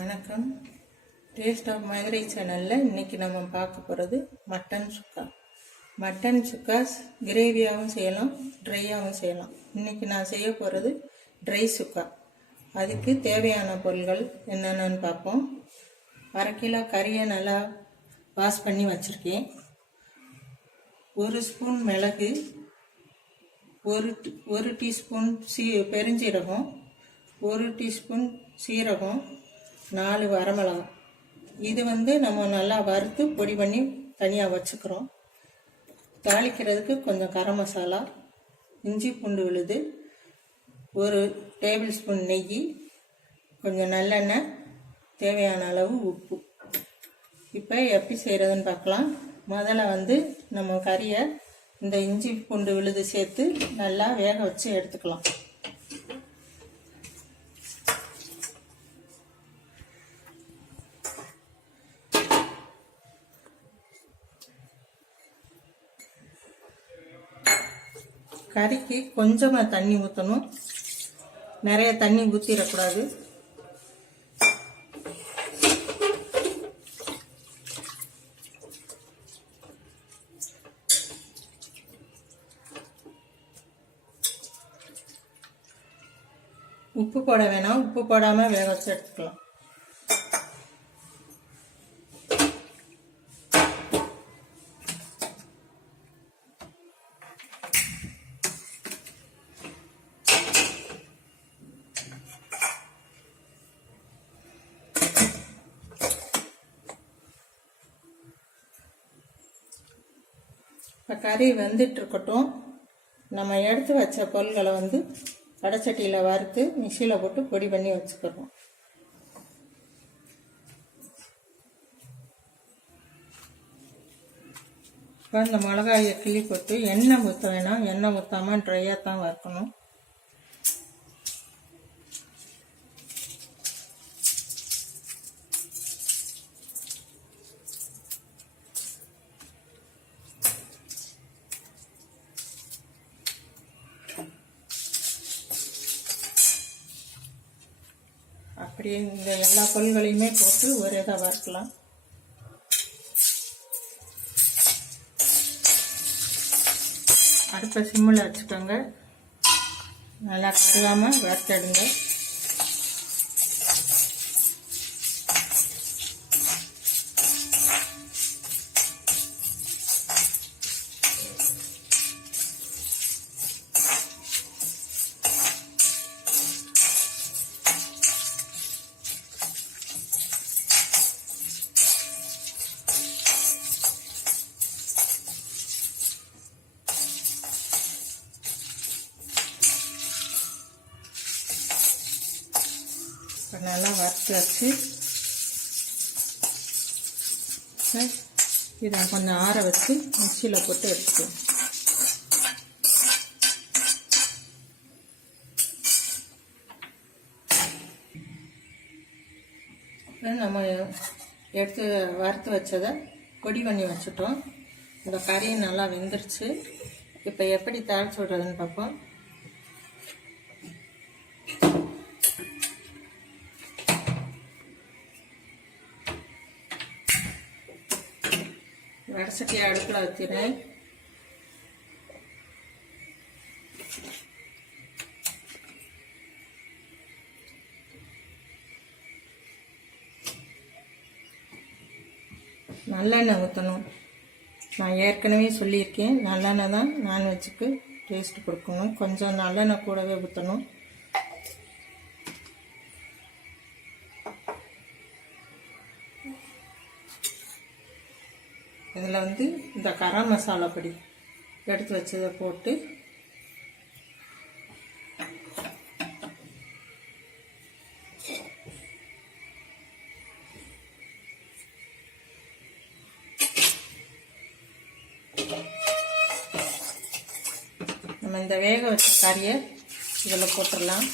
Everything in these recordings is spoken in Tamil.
வணக்கம். டேஸ்ட் ஆஃப் மதுரை சேனலில் இன்றைக்கி நம்ம பார்க்க போகிறது மட்டன் சுக்கா. மட்டன் சுக்கா கிரேவியாகவும் செய்யலாம், ட்ரையாகவும் செய்யலாம். இன்றைக்கி நான் செய்ய போகிறது ட்ரை சுக்கா. அதுக்கு தேவையான பொருட்கள் என்னென்னு பார்ப்போம். 1/2 கிலோ கறியை நல்லா வாஷ் பண்ணி வச்சுருக்கேன். 1 ஸ்பூன் மிளகு, 1 டீஸ்பூன் பெருஞ்சீரகம், 1 டீஸ்பூன் சீரகம், 4 வரமிளகாய். இது நம்ம நல்லா வறுத்து பொடி பண்ணி தனியாக வச்சுக்கிறோம். தாளிக்கிறதுக்கு கொஞ்சம் கரம் மசாலா, இஞ்சி பூண்டு விழுது, 1 டேபிள் ஸ்பூன் நெய், கொஞ்சம் நல்லெண்ணெய், தேவையான அளவு உப்பு. இப்போ எப்படி செய்கிறதுன்னு பார்க்கலாம். முதல்ல நம்ம கறியை இந்த இஞ்சி பூண்டு விழுது சேர்த்து நல்லா வேக வச்சு எடுத்துக்கலாம். கறிக்கு கொஞ்சமாக தண்ணி ஊற்றணும், நிறைய தண்ணி ஊற்றிடக்கூடாது. உப்பு போட வேணாம், உப்பு போடாமல் வேக வச்சு எடுத்துக்கலாம். இப்போ கறி வெந்துட்டு இருக்கட்டும். நம்ம எடுத்து வச்ச பொருள்களை வடைச்சட்டியில் வறுத்து மிக்சியில் போட்டு பொடி பண்ணி வச்சுக்கிறோம். இப்போ இந்த மிளகாயை கிள்ளி போட்டு எண்ணெய் ஊற்ற வேணாம், எண்ணெய் ஊற்றாமல் ட்ரையாக தான் வறுக்கணும். அப்படியே இந்த எல்லா பொருள்களையுமே போட்டு ஒரே இதாக வறுக்கலாம். அடுப்பை சிம்மில் வச்சுக்கோங்க. நல்லா கருகாமல் வறுத்தெடுங்க. நல்லா வறுத்து வச்சு இதை கொஞ்சம் ஆற வச்சு மிக்சியில் போட்டு எடுத்துக்கலாம். நம்ம எடுத்து வறுத்து வச்சதை பொடி பண்ணி வச்சுட்டோம். இந்த கறி நல்லா வெந்துருச்சு. இப்போ எப்படி தாளிச்சு விடுறதுன்னு பார்ப்போம். வடைச்சட்டியை அடுப்பில் வச்சுறேன். நல்லெண்ணெய் ஊற்றணும். நான் ஏற்கனவே சொல்லியிருக்கேன், நல்லெண்ணெய் தான் நான்வெஜ்ஜுக்கு டேஸ்ட் கொடுக்கணும். கொஞ்சம் நல்லெண்ணெய் கூடவே ஊற்றணும். இதில் இந்த கரம் மசாலா பொடி எடுத்து வச்சதை போட்டு நம்ம இந்த வேக வச்ச கறியை இதில் போட்டுடலாம்.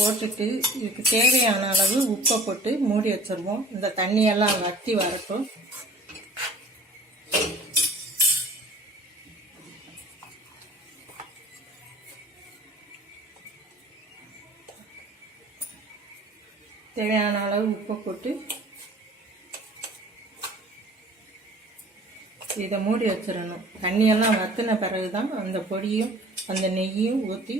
போட்டுட்டு இதுக்கு தேவையான அளவு உப்பை போட்டு மூடி வச்சிருவோம். இந்த தண்ணியெல்லாம் வற்றி வரட்டும். தேவையான அளவு உப்பு போட்டு இதை மூடி வச்சிடணும். தண்ணியெல்லாம் வற்றின பிறகு தான் அந்த பொடியும் அந்த நெய்யும் ஊற்றி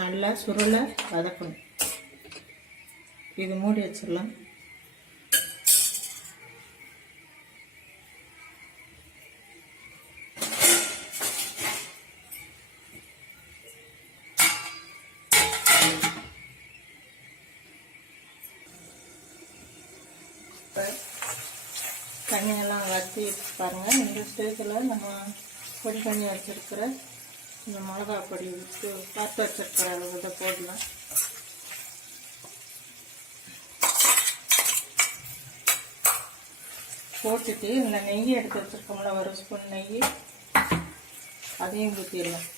நல்லா சுருளை வதக்கணும். இது மூடி வச்சிடலாம். தண்ணியெல்லாம் வற்றி பாருங்கள். இந்த ஸ்டேஜில் நம்ம பொடி பண்ணி வச்சுருக்கிற இந்த மிளகா பொடி விட்டு பார்த்து வச்சுருக்கிற அளவு இதை போடலாம். போட்டுட்டு இந்த நெய் எடுத்து வச்சுருக்கோம்ல, ஒரு ஸ்பூன் நெய், அதையும் ஊற்றிடலாம்.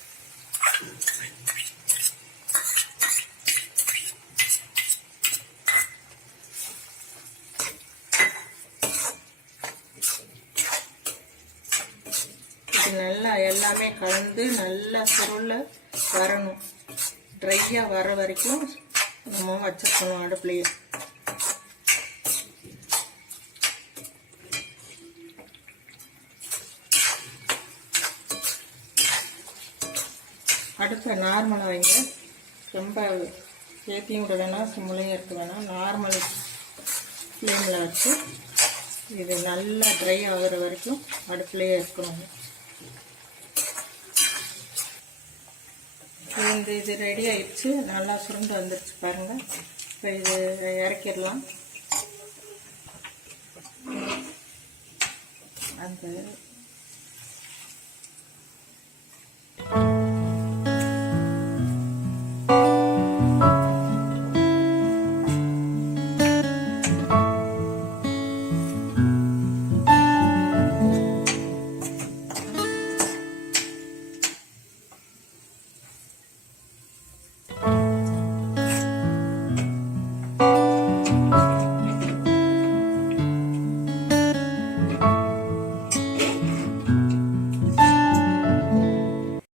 நல்லா எல்லாமே கலந்து நல்லா சுருள வரணும். ட்ரையாக வர வரைக்கும் நம்ம வச்சுக்கணும் அடுப்புலையே. அடுப்பை நார்மலாக வைங்க. ரொம்ப ஏற்றியும் விட வேணாம், சிம்லையும் இருக்க வேணாம். நார்மல் ஃப்ளேமில் வச்சு இது நல்லா ட்ரை ஆகிற வரைக்கும் அடுப்புலையே இருக்கணும். இது ரெடி ஆயிடுச்சு. நல்லா சுருண்டு வந்துருச்சு பாருங்கள். இப்போ இது இறக்கிடலாம். அந்த